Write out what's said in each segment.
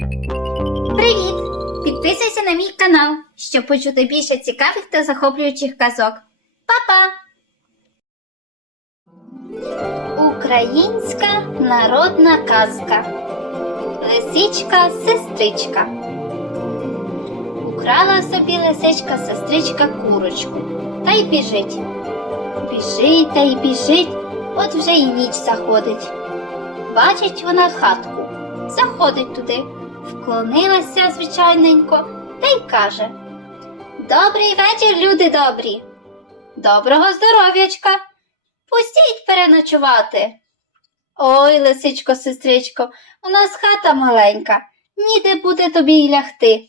Привіт! Підписуйся на мій канал, щоб почути більше цікавих та захоплюючих казок. Па-па! Українська народна казка. Лисичка-сестричка. Украла собі лисичка-сестричка курочку та й біжить. Біжить та й біжить, от вже й ніч заходить. Бачить вона хатку, заходить туди, вклонилася звичайненько та й каже: Добрий вечір, люди добрі. Доброго здоров'ячка. Пустіть переночувати. Ой, лисичко, сестричко, у нас хата маленька, ніде буде тобі й лягти.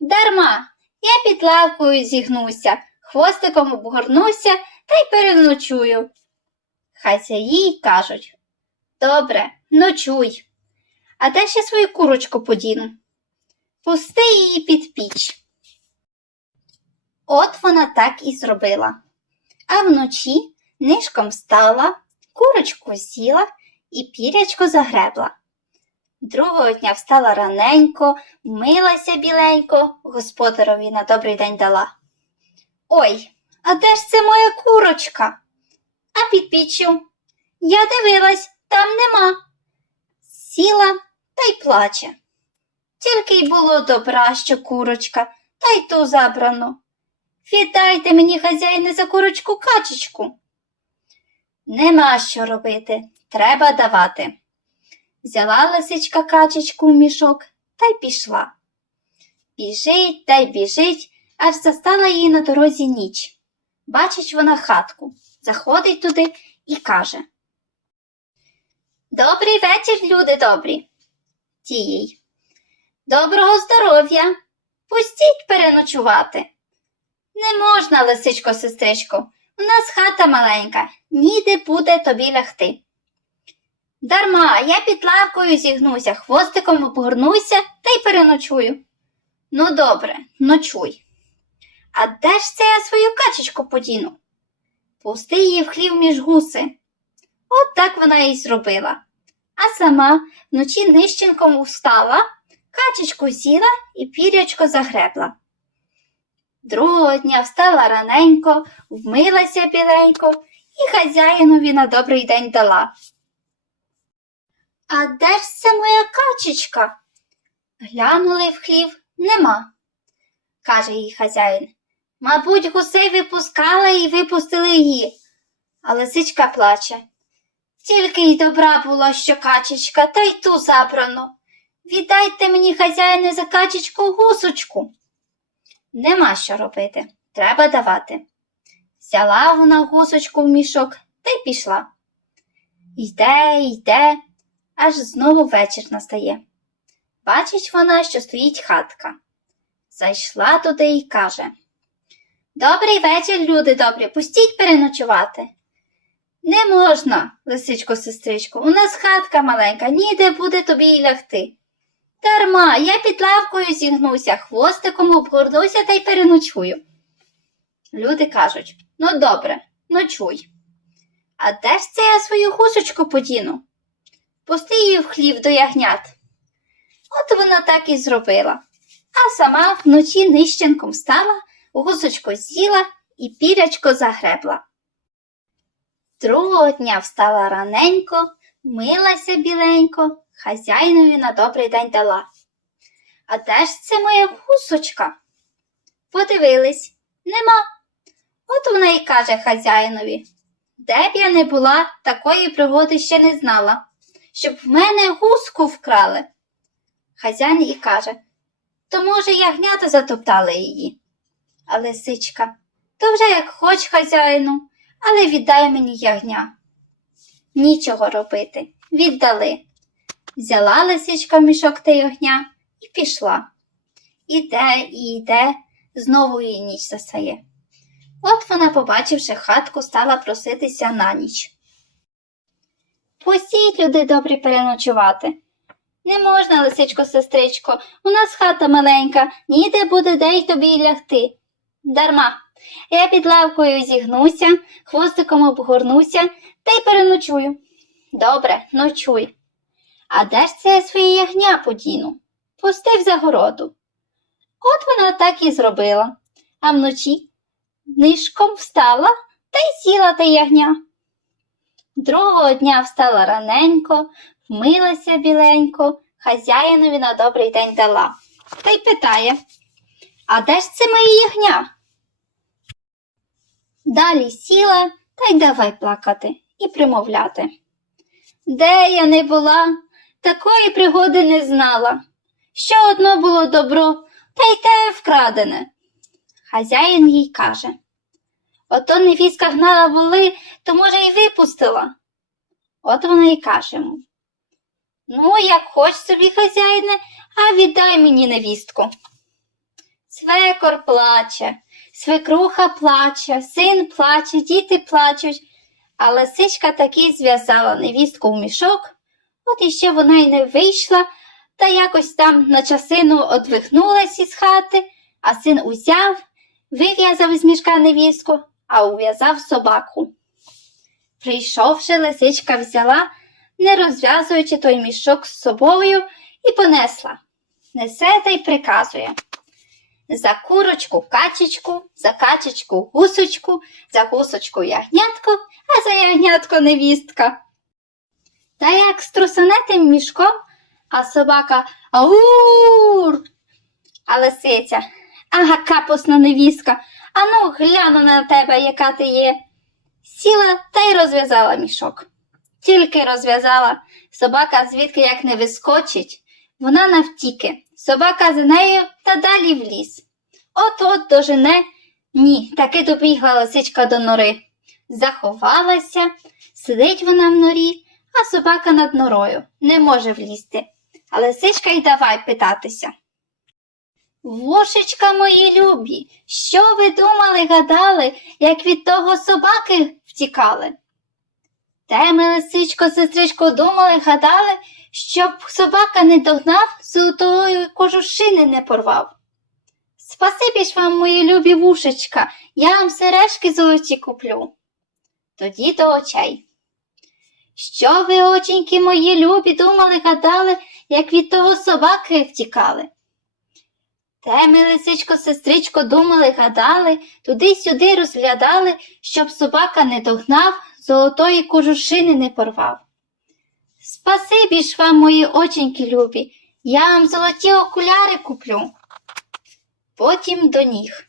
Дарма, я під лавкою зігнуся, хвостиком обгорнуся та й переночую. Хазяї кажуть Добре, ночуй. А де ще свою курочку подіну? Пусти її під піч. От вона так і зробила. А вночі нишком встала, курочку з'їла і пірячко загребла. Другого дня встала раненько, вмилася біленько, господарові на добрий день дала. Ой, а де ж це моя курочка? А під піччю? Я дивилась, там нема. Сіла та й плаче. Тільки й було добра, що курочка, та й ту забрано. Віддайте мені, хазяїне, за курочку качечку. Нема що робити, треба давати. Взяла лисичка качечку в мішок та й пішла. Біжить та й біжить, аж застала її на дорозі ніч. Бачить вона хатку, заходить туди і каже Добрий вечір, люди добрі. Тіїй. Доброго здоров'я. Пустіть переночувати. Не можна, лисичко, сестричко. У нас хата маленька, ніде буде тобі лягти. Дарма, я під лавкою зігнуся, хвостиком обгорнуся та й переночую. Ну, добре, ночуй. А де ж це я свою качечку подіну? Пусти її в хлів між гуси. От так вона і зробила. А сама вночі нищенком устала, качечку з'їла і пірячко загребла. Другого дня встала раненько, вмилася біленько і хазяїнові на добрий день дала. А де ж це моя качечка? Глянули в хлів нема, каже їй хазяїн. Мабуть, гусей випускала і випустили її. А лисичка плаче. Тільки й добра була, що качечка, та й ту забрано. Віддайте мені, хазяїне, за качечку гусочку. Нема що робити, треба давати. Взяла вона гусочку в мішок та й пішла. Йде, йде, аж знову вечір настає. Бачить вона, що стоїть хатка. Зайшла туди і каже Добрий вечір, люди добрі, пустіть переночувати. Не можна, лисичко, сестричко, у нас хатка маленька, ніде буде тобі й лягти. Дарма, я під лавкою зігнуся, хвостиком обгорнуся та й переночую. Люди кажуть ну добре, ночуй. А де ж це я свою гусочку подіну? Пусти її в хлів до ягнят. От вона так і зробила. А сама вночі нищенком стала, гусочку з'їла і пірячко загребла. Другого дня встала раненько, милася біленько, хазяїнові на добрий день дала. А де ж це моя гусочка? Подивились, нема. От вона й каже хазяїнові. Де б я не була, такої пригоди ще не знала, щоб в мене гуску вкрали. Хазяїн і каже, то, може, ягнята затоптали її. А лисичка, то вже як хоч хазяїну, але віддай мені ягня. Нічого робити, віддали. Взяла лисичка в мішок та ягня і пішла. Іде і йде, знову її ніч застає. От вона, побачивши хатку, стала проситися на ніч. Пустіть, люди добрі, переночувати. Не можна, лисичко, сестричко, у нас хата маленька, ніде буде де й тобі лягти. Дарма, я під лавкою зігнуся, хвостиком обгорнуся та й переночую. Добре, ночуй. А де ж це я своє ягня подіну? пусти в загороду. От вона так і зробила, а вночі нишком встала та й сіла та ягня. Другого дня встала раненько, вмилася біленько, хазяїнові на добрий день дала. Та й питає, а де ж це мої ягня? Далі сіла та й давай плакати і примовляти. Де я не була, такої пригоди не знала. Що одно було добро, та й те вкрадене. Хазяїн їй каже. Ото невістка гнала воли, то, може, й випустила. От вона й каже йому. Ну, як хоч собі, хазяїне, а віддай мені невістку. Свекор плаче, свекруха плаче, син плаче, діти плачуть, а лисичка таки зв'язала невістку в мішок, от іще вона й не вийшла, та якось там на часину одвихнулась із хати, а син узяв, вив'язав із мішка невістку, а ув'язав собаку. Прийшовши, лисичка взяла, не розв'язуючи той мішок з собою, і понесла. Несе та й приказує. За курочку качечку, за качечку гусочку, за гусочку ягнятко, а за ягнятко невістка. Та як струсане тим мішком, а собака аур. А лисиця, ага, капусна невістка, ану гляну на тебе, яка ти є. Сіла та й розв'язала мішок. Тільки розв'язала, собака звідки як не вискочить, вона навтіки. Собака за нею та далі в ліс. От-от дожене. Ні, таки добігла лисичка до нори. Заховалася, сидить вона в норі, а собака над норою не може влізти. А лисичка й давай питатися. Вошечка мої любі, що ви думали, гадали, як від того собаки втікали? Те ми, лисичко, сестричко, думали, гадали, щоб собака не догнав, золотої кожушини не порвав. Спасибі ж вам, мої любі вушечка, я вам сережки золоті куплю. Тоді до очей. Що ви, оченьки мої любі, думали, гадали, як від того собаки втікали? Те ми, лисичко, сестричко, думали, гадали, туди-сюди розглядали, щоб собака не догнав, золотої кожушини не порвав. Спасибі ж вам, мої оченьки любі, я вам золоті окуляри куплю. Потім до ніг.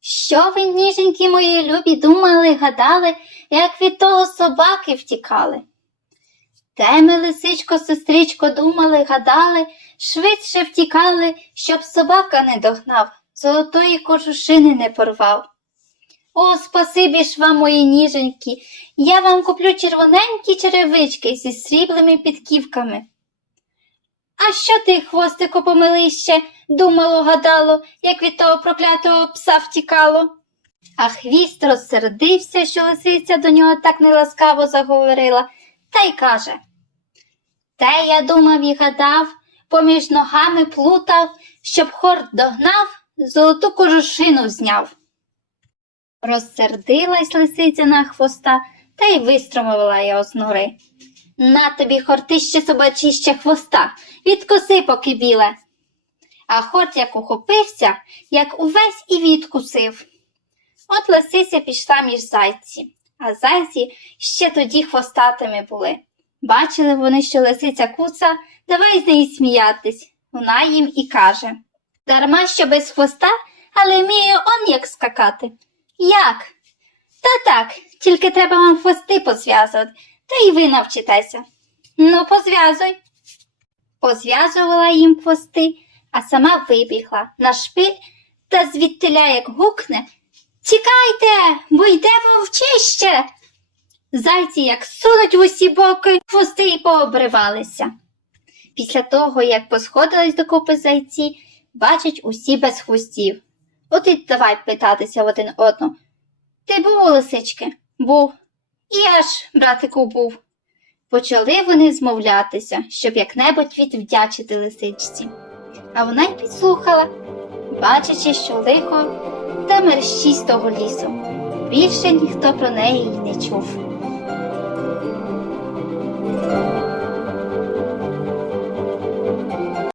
Що ви, ніженькі мої любі, думали, гадали, як від того собаки втікали? Те ми, лисичко, сестричко, думали, гадали, швидше втікали, щоб собака не догнав, золотої кожушини не порвав. О, спасибі ж вам, мої ніженькі, я вам куплю червоненькі черевички зі сріблими підківками. А що ти, хвостико, помилище, думало, гадало, як від того проклятого пса втікало? А хвіст розсердився, що лисиця до нього так неласкаво заговорила, та й каже Те я думав і гадав, поміж ногами плутав, щоб хорт догнав, золоту кожушину зняв. Розсердилась лисиця на хвоста та й вистромила його з нори. На тобі, хортище собачище хвоста, відкуси поки біле. А хорт як ухопився, як увесь і відкусив. От лисиця пішла між зайці, а зайці ще тоді хвостатими були. Бачили вони, що лисиця куца, давай з неї сміятись. Вона їм і каже Дарма що без хвоста, але вміє он як скакати. Як? Та так, тільки треба вам хвости позв'язувати, та й ви навчитеся. Ну, позв'язуй. Позв'язувала їм хвости, а сама вибігла на шпиль та звідтиля як гукне Тікайте, бо йде вовчище. Зайці, як сунуть в усі боки, хвости й пообривалися. Після того, як посходились докупи зайці, бачать усі без хвостів. От і давай питатися один одного. Ти був у лисички? Був. І я ж, братику, був. Почали вони змовлятися, щоб як-небудь відвдячити лисичці. А вона й підслухала, бачачи, що лихо та мерщій з того лісу. Більше ніхто про неї й не чув.